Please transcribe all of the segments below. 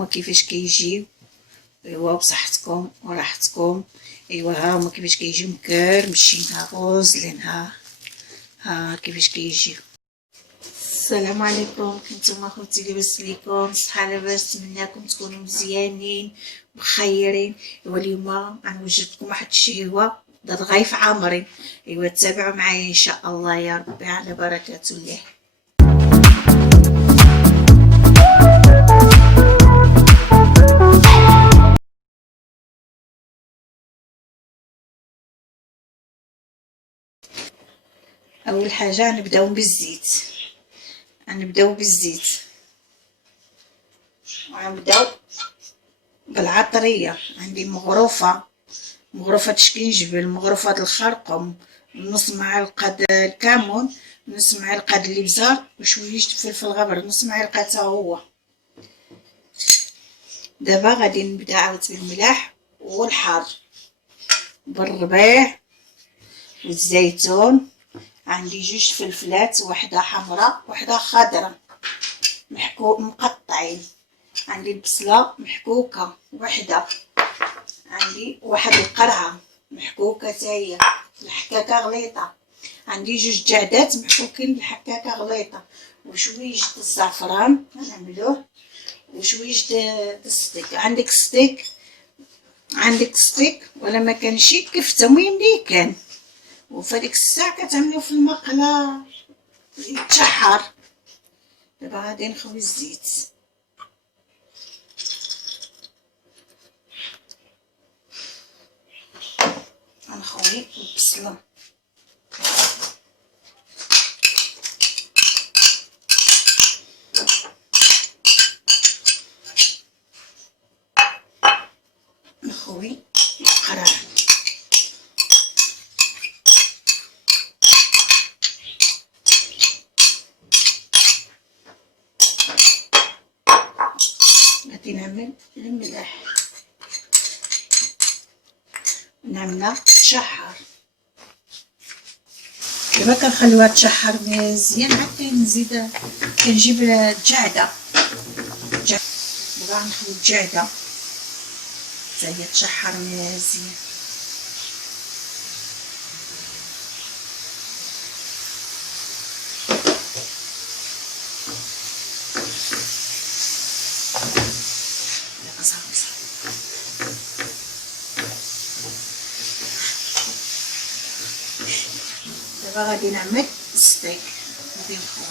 هما كيفاش كيجيو. ايوا بصحتكم وراحتكم. ايوا ها هما كيفاش كيجيو مكرمشين، غوزلين، ها كيفاش كيجيو. السلام عليكم، كنتم اخوتي لاباس عليكم؟ صحه لاباس، نتمنىكم تكونوا مزيانين بخيرين. ايوا اليوم غنوجد لكم واحد الشهوه ديال رغايف عامرين. ايوا تابعوا معايا ان شاء الله يا ربي على بركه الله. اول حاجه غنبداو بالزيت، وغنبداو بالعطريه. عندي مغروفه الشكنجبل، مغروفه الخرقم، نص معلقه الكمون، نص معلقه الابزار، وشويه فلفل غبر، نص معلقه حتى هو. دابا غادي نبدا عاود بالملح والحار، بالربيع والزيتون. عندي جوج فلفلات، واحده حمراء وحده خضراء مقطعين. عندي البصله محكوكه وحده. عندي واحد القرعه محكوكه حتى هي الحكاكه غليطه. عندي جوج جعدات محكوكين بالحكاكه غليطه، وشويه الزعفران غنعملوه، وشويه الستيك. عندك ستيك ولا ما كانش كيف المهم اللي كان. وفي هذيك الساعه كتعملوه في المقله يتشحر. دابا غادي نخوي الزيت، غنخوي البصله، نخوي القرع، غادي نعمل الملح، نعملها تشحر. دابا كنخليوها تشحر مزيان، عاد كنجيب الجعده. دابا غنخوي الجعده حتى هي تشحر مزيان. دابا غادي نعمل الستيك، غادي نخوي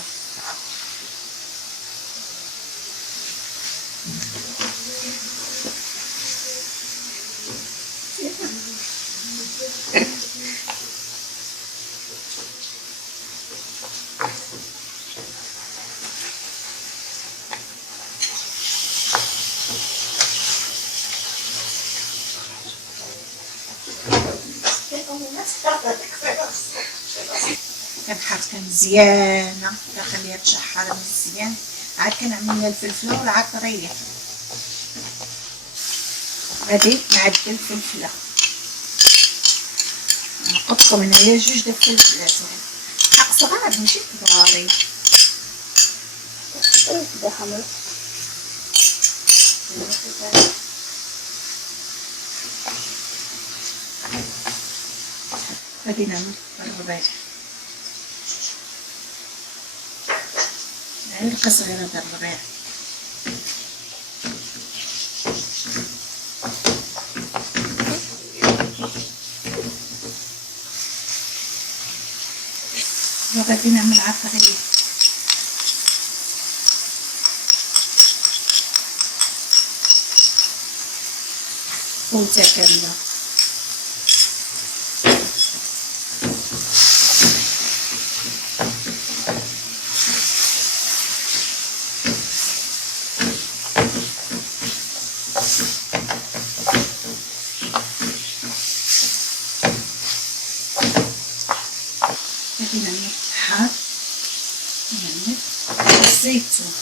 كنحركها مزيانه، كنخليها تشحر مزيان. عاد كنعمل لها الفلفله والعطريه. غادي نعدل الفلفله، نقطكم هنايا جوج د الفلفلات، حق صغار ماشي كبارين. دا حمر غادي نعمل الربيع، معلقه صغيره د الربيع. وغادي نعمل عطريه، فوته كامله. غادي نعمل الحار، نعمل الزيتون،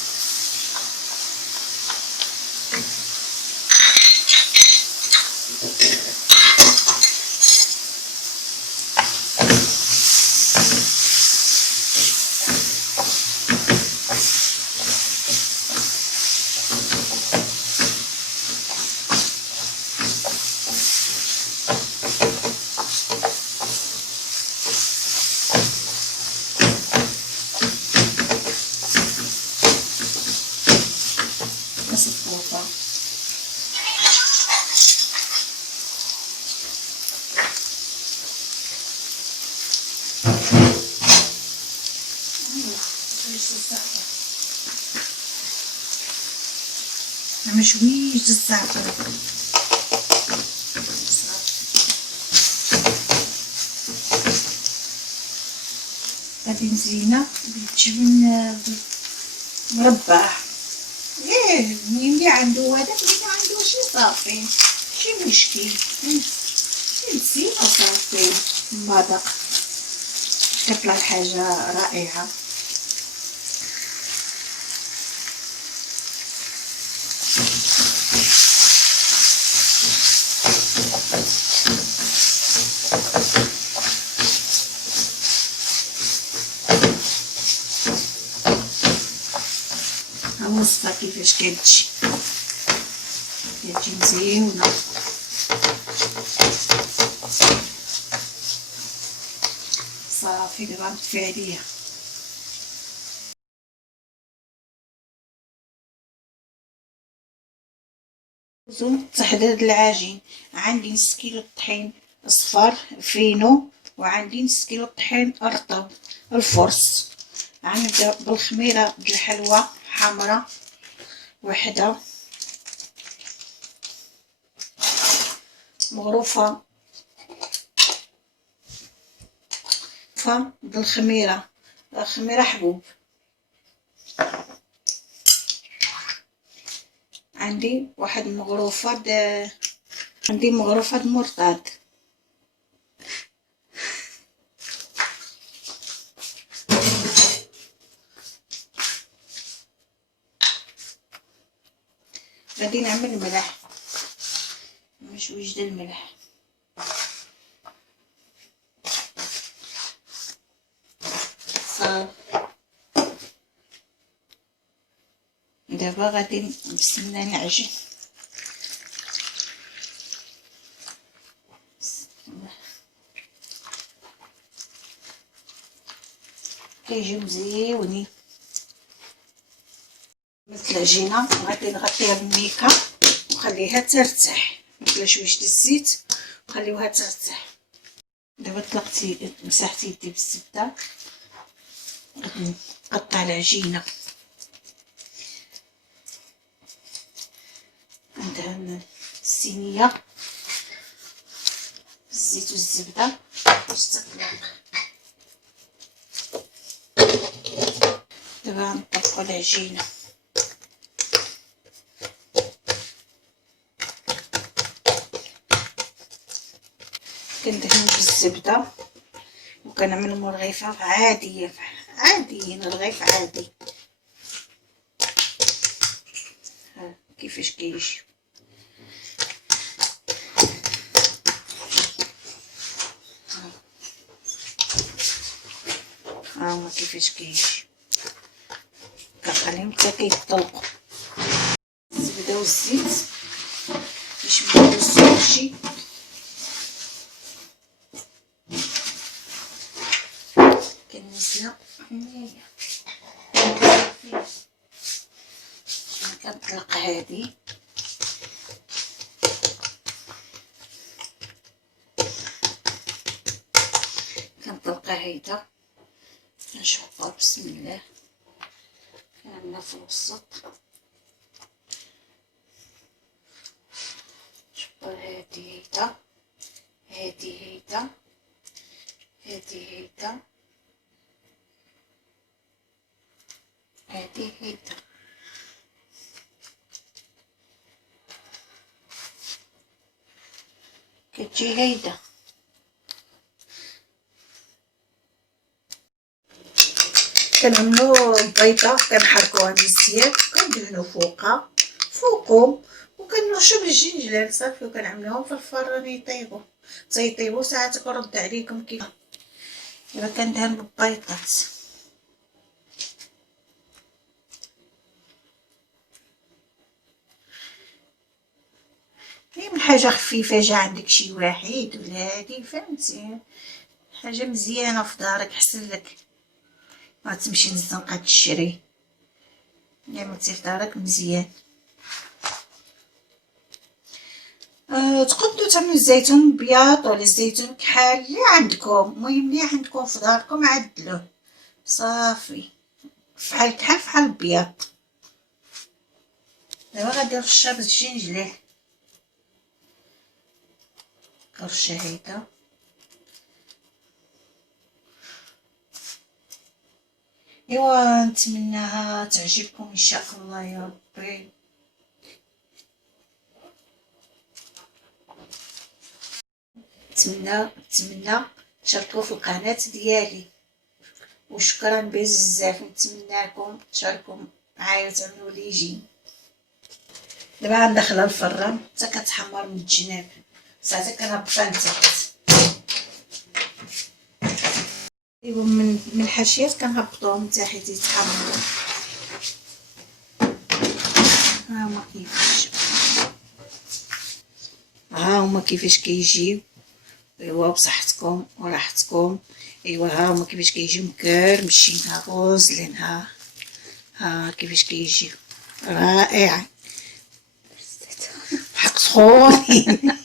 ما شويش الزعتر. غادي نزينها بالجبن مربع. اللي عنده هذاك اللي ما عندوش صافي ماشي مشكل. نزينها صافي بمذاق كتطلع الحاجه رائعه. الوصفه كيفاش كتجي مزيونه. صافي دابا نطفي عليها. تحضير العجين. عندي نص كيلو طحين اصفر فينو، وعندي نص كيلو طحين رطب الفرص. غنبدا بالخميره د الحلوى حمراء وحده، مغروفه د الخميره حبوب. عندي واحد مغروفه مرطاد. غادي نعمل الملح، شويه د الملح. دابا غادي نسنى العجين. كيجيو مزيونين. مثل العجينه غادي نغطيها بالميكا ونخليها ترتاح، ندير شويه د الزيت ونخليوها ترتاح. دابا طلقتي مسحت يدي بالزبده. غادي نقطع العجينه، ندهن الصينيه بالزيت والزبده باش تطلق. دابا نطبقوا العجينه. كندهن بالزبده وكنعملوا رغيفه عاديه رغيف عادي. ها كيفاش كيجي. ها هما كيفاش كيجي. كنخليهم حتى كيطلقوا الزبده والزيت باش ميدوزو داكشي. كنزلها هنايا كنطلق هادي. كنطلق هيدا كنشوفها بسم الله. كنعملها في الوسط. شوفوا هادي هيدا هادي هيدا هادي هيدا هادي هيدا. كتجي هيدا. كنعملو البيضه كنحركوها مزيان كندهنو فوقهم وكنرشو بالجنجلال صافي، وكنعملوهم في الفرن يطيبو ساعات كنرد عليكم كيف. دابا كندهن بالبيضات. من حاجه خفيفه جا عندك شي واحد ولا هادي فهمتي، حاجه مزيانه في دارك احسن لك ما تمشي للزنقه تشري. عملتي في دارك مزيان. تقدروا تعملوا الزيتون بياض ولا الزيتون كحال اللي عندكم، المهم اللي عندكم في داركم عدلوه صافي. فحال كحال فحال البياض. دابا غادي نرشها بالجنجليل، كرشه هيدا. ايوا نتمناها تعجبكم ان شاء الله يا ربي. نتمنى تشاركوا في القناه ديالي، وشكرا بزاف. نتمنىكم تشاركوا معايا وتعملوا لي جيم. دابا غندخلها الفران حتى كتحمر من الجناب، صافي كنهبطها لتحت. ايوا من الحاشيات كنهبطوهم لتحت يتحمروا. ها هما كيفاش كيجيو. ايوا بصحتكم وراحتكم. ايوا ها هما كيفاش كيجيو مكرمشين غوزلين. ها كيفاش كيجيو رائع. حق سخونين.